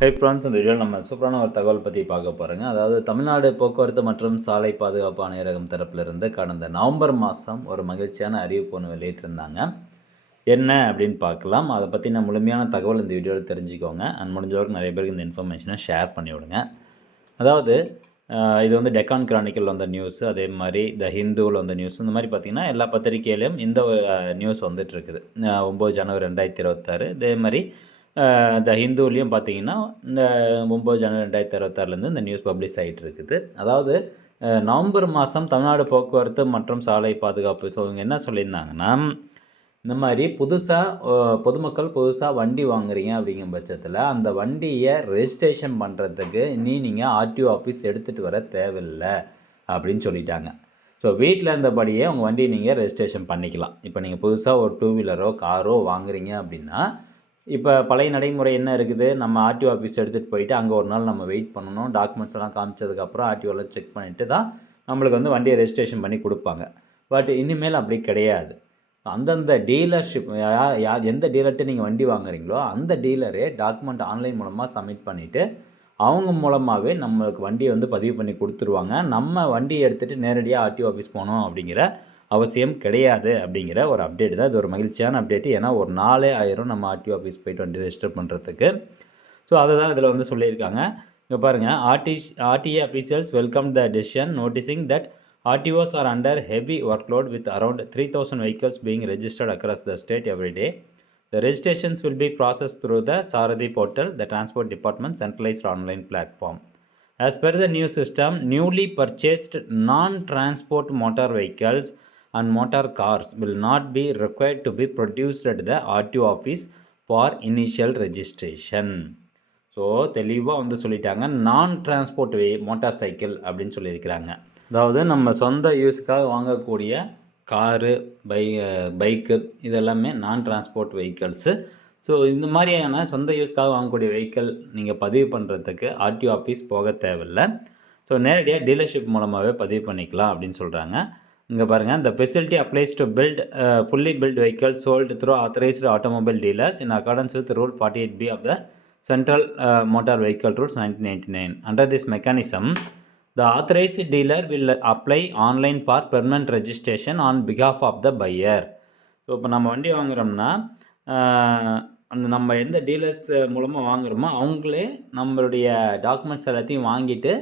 Hi friends, இந்த வீடியோவில் நம்ம சூப்பரான ஒரு தகவல் பற்றி பார்க்க போகிறோங்க. அதாவது தமிழ்நாடு போக்குவரத்து மற்றும் சாலை பாதுகாப்பு ஆணையரகம் தரப்பிலிருந்து கடந்த நவம்பர் மாதம் ஒரு மகிழ்ச்சியான அறிவிப்பு ஒன்று வெளியிட்டிருந்தாங்க. என்ன அப்படின்னு பார்க்கலாம். அதை பற்றின முழுமையான தகவல் இந்த வீடியோவில் தெரிஞ்சுக்கோங்க. அண்ட் முடிஞ்சவரைக்கும் நிறைய பேருக்கு இந்த இன்ஃபர்மேஷனை ஷேர் பண்ணி விடுங்க. அதாவது இது வந்து டெக்கான் கிரானிக்கல் வந்த நியூஸு, அதே மாதிரி த ஹிந்துவில் வந்த நியூஸ், இந்த மாதிரி பார்த்திங்கன்னா எல்லா பத்திரிகையிலையும் இந்த நியூஸ் வந்துட்டுருக்குது. 9 ஜனவரி 2026. இதே மாதிரி த ஹிந்துலேயும் பார்த்தீங்கன்னா இந்த 9 ஜனவரி 2026 இந்த நியூஸ் பப்ளிஷ் ஆகிட்டு இருக்குது. அதாவது நவம்பர் மாதம் தமிழ்நாடு போக்குவரத்து மற்றும் சாலை பாதுகாப்பு இவங்க என்ன சொல்லியிருந்தாங்கன்னா, இந்த மாதிரி பொதுமக்கள் புதுசாக வண்டி வாங்குறீங்க அப்படிங்கிற பட்சத்தில் அந்த வண்டியை ரெஜிஸ்ட்ரேஷன் பண்ணுறதுக்கு நீங்கள் ஆர்டிஓ ஆஃபீஸ் எடுத்துகிட்டு வர தேவையில்லை அப்படின்னு சொல்லிட்டாங்க. ஸோ வீட்டில் இருந்தபடியே உங்கள் வண்டியை நீங்கள் ரெஜிஸ்ட்ரேஷன் பண்ணிக்கலாம். இப்போ நீங்கள் புதுசாக ஒரு 2 வீலரோ காரோ வாங்குறீங்க அப்படின்னா, இப்போ பழைய நடைமுறை என்ன இருக்குது, நம்ம ஆர்டிஓ ஆஃபீஸ் எடுத்துகிட்டு போயிட்டு அங்கே ஒரு நாள் நம்ம வெயிட் பண்ணணும். டாக்குமெண்ட்ஸ் எல்லாம் காமிச்சதுக்கப்புறம் ஆர்டிஓவில் செக் பண்ணிவிட்டு தான் நம்மளுக்கு வந்து வண்டியை ரெஜிஸ்ட்ரேஷன் பண்ணி கொடுப்பாங்க. பட் இனிமேல் அப்படி கிடையாது. அந்தந்த டீலர்ஷிப் எந்த டீலர்கிட்ட நீங்கள் வண்டி வாங்குறீங்களோ அந்த டீலரே டாக்குமெண்ட் ஆன்லைன் மூலமாக சப்மிட் பண்ணிவிட்டு அவங்க மூலமாகவே நம்மளுக்கு வண்டியை வந்து பதிவு பண்ணி கொடுத்துருவாங்க. நம்ம வண்டியை எடுத்துகிட்டு நேரடியாக ஆர்டிஓ ஆஃபீஸ் போகணும் அப்படிங்கிற அவசியம் கிடையாது அப்படிங்கிற ஒரு அப்டேட் தான். இது ஒரு மகிழ்ச்சியான அப்டேட்டு. ஏன்னா ஒரு நாளே ஆயிரும் நம்ம ஆர்டிஓ ஆஃபீஸ் போய்ட்டு வண்டி ரெஜிஸ்டர் பண்ணுறதுக்கு. ஸோ அதை தான் இதில் வந்து சொல்லியிருக்காங்க. இங்கே பாருங்கள், RTA officials welcome the decision noticing that RTOs are under heavy workload with around 3,000 vehicles being registered across the state every day. The registrations will be processed through the Sarathi portal, the Transport Department centralized online platform. As per the new system, newly purchased non-transport motor vehicles and motor cars will not be required to be produced at the RTO office for initial registration. So தெளிவாக வந்து சொல்லிட்டாங்க, நான் transport motor cycle அப்படின்னு சொல்லியிருக்கிறாங்க. அதாவது நம்ம சொந்த யூஸுக்காக வாங்கக்கூடிய காரு, பைக்கு இதெல்லாமே நான் டிரான்ஸ்போர்ட் வெஹிக்கல்ஸு. ஸோ இந்த மாதிரியான சொந்த யூஸ்க்காக வாங்கக்கூடிய வெஹிக்கிள் நீங்கள் பதிவு பண்ணுறதுக்கு ஆர்டிஓ ஆஃபீஸ் போக தேவையில்லை. ஸோ நேரடியாக டீலர்ஷிப் மூலமாகவே பதிவு பண்ணிக்கலாம் அப்படின்னு சொல்கிறாங்க. இங்கே பாருங்கள், the facility applies to fully built vehicles sold through authorized automobile dealers in accordance with Rule 48B of the Central Motor Vehicle Rules 1999. Under this mechanism, the authorized dealer will apply online for permanent registration on behalf of the buyer. So இப்போ நம்ம வண்டி வாங்குகிறோம்னா அந்த நம்ம எந்த dealers மூலமாக வாங்குகிறோமோ அவங்களே நம்மளுடைய documents எல்லாத்தையும் வாங்கிட்டு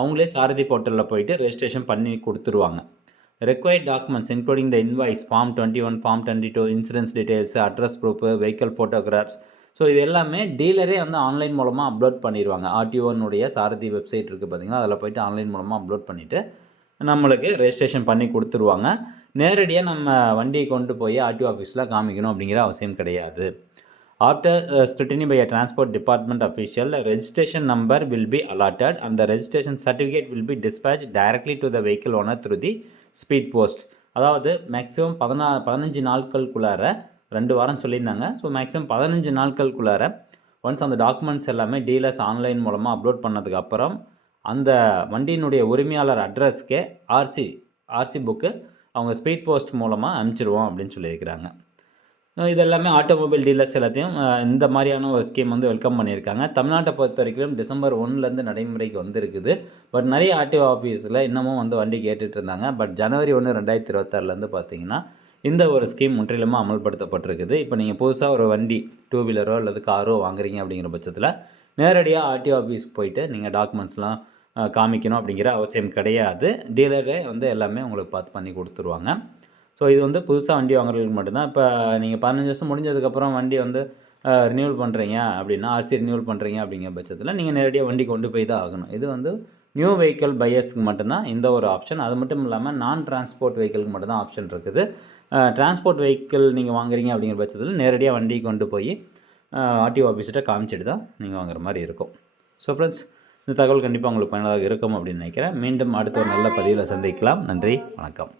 அவங்களே சாரதி போர்ட்டலில் போயிட்டு ரெஜிஸ்ட்ரேஷன் பண்ணி கொடுத்துருவாங்க. required documents including the invoice, form 21, form 22, insurance details, address proof, vehicle photographs. So இது எல்லாமே டீலரே வந்து ஆன்லைன் மூலமாக அப்லோட் பண்ணிடுவாங்க. ஆர்டிஓனுடைய சாரதி வெப்சைட் இருக்குது பார்த்தீங்கன்னா, அதில் போய்ட்டு ஆன்லைன் மூலமாக அப்லோட் பண்ணிவிட்டு நம்மளுக்கு ரெஜிஸ்ட்ரேஷன் பண்ணி கொடுத்துருவாங்க. நேரடியாக நம்ம வண்டியை கொண்டு போய் ஆர்டிஓ ஆஃபீஸில் காமிக்கணும் அப்படிங்கிற அவசியம் கிடையாது. After scrutiny by a transport department official, registration number will be allotted and the registration certificate will be dispatched directly to the vehicle owner through the speed post. அதாவது மேக்ஸிமம் 15 நாட்களுக்குள்ளார, 2 வாரம் சொல்லியிருந்தாங்க. ஸோ மேக்ஸிமம் 15 நாட்களுக்குள்ளார ஒன்ஸ் அந்த documents எல்லாமே dealers online மூலமாக upload பண்ணதுக்கப்புறம் அந்த வண்டியினுடைய உரிமையாளர் அட்ரஸ்க்கே RC book அவங்க ஸ்பீட் போஸ்ட் மூலமாக அனுப்பிச்சிடுவோம் அப்படின்னு சொல்லியிருக்கிறாங்க. இதெல்லாமே ஆட்டோமொபைல் டீலர்ஸ் எல்லாத்தையும் இந்த மாதிரியான ஒரு ஸ்கீம் வந்து வெல்கம் பண்ணியிருக்காங்க. தமிழ்நாட்டை பொறுத்த வரைக்கும் டிசம்பர் 1 நடைமுறைக்கு வந்துருக்குது. பட் நிறைய ஆர்டிஓ ஆஃபீஸில் இன்னமும் வந்து வண்டி கேட்டுட்டு இருந்தாங்க. பட் ஜனவரி 1, 2026 பார்த்தீங்கன்னா இந்த ஒரு ஸ்கீம் முற்றிலுமாக அமல்படுத்தப்பட்டிருக்குது. இப்போ நீங்கள் புதுசாக ஒரு வண்டி 2 வீலரோ அல்லது காரோ வாங்குறீங்க அப்படிங்கிற பட்சத்தில் நேரடியாக ஆர்டிஓ ஆஃபீஸ்க்கு போயிட்டு நீங்கள் டாக்குமெண்ட்ஸ்லாம் காமிக்கணும் அப்படிங்கிற அவசியம் கிடையாது. டீலரே வந்து எல்லாமே உங்களுக்கு பார்த்து பண்ணி கொடுத்துருவாங்க. ஸோ இது வந்து புதுசாக வண்டி வாங்குறதுக்கு மட்டும்தான். இப்போ நீங்கள் 15 வருஷம் முடிஞ்சதுக்கப்புறம் வண்டி வந்து ரினியூவல் பண்ணுறீங்க அப்படின்னா, ஆர்சி ரினியூவல் பண்ணுறீங்க அப்படிங்கிற பட்சத்தில் நீங்கள் நேரடியாக வண்டி கொண்டு போய் தான் ஆகணும். இது வந்து நியூ வெஹிக்கிள் பையர்ஸ்க்கு மட்டும்தான் இந்த ஒரு ஆப்ஷன். அது மட்டும் இல்லாமல் நான் டிரான்ஸ்போர்ட் வெஹிக்கிளுக்கு மட்டும்தான் ஆப்ஷன் இருக்குது. டிரான்ஸ்போர்ட் வெஹிக்கிள் நீங்கள் வாங்குறீங்க அப்படிங்கிற பட்சத்தில் நேரடியாக வண்டி கொண்டு போய் ஆர்டிஓ ஆஃபீஸ்கிட்ட காமிச்சிட்டு தான் நீங்கள் வாங்குற மாதிரி இருக்கும். ஸோ ஃப்ரெண்ட்ஸ், இந்த தகவல் கண்டிப்பாக உங்களுக்கு பயனுள்ளதாக இருக்கும் அப்படின்னு நினைக்கிறேன். மீண்டும் அடுத்த ஒரு நல்ல பதிவில் சந்திக்கலாம். நன்றி, வணக்கம்.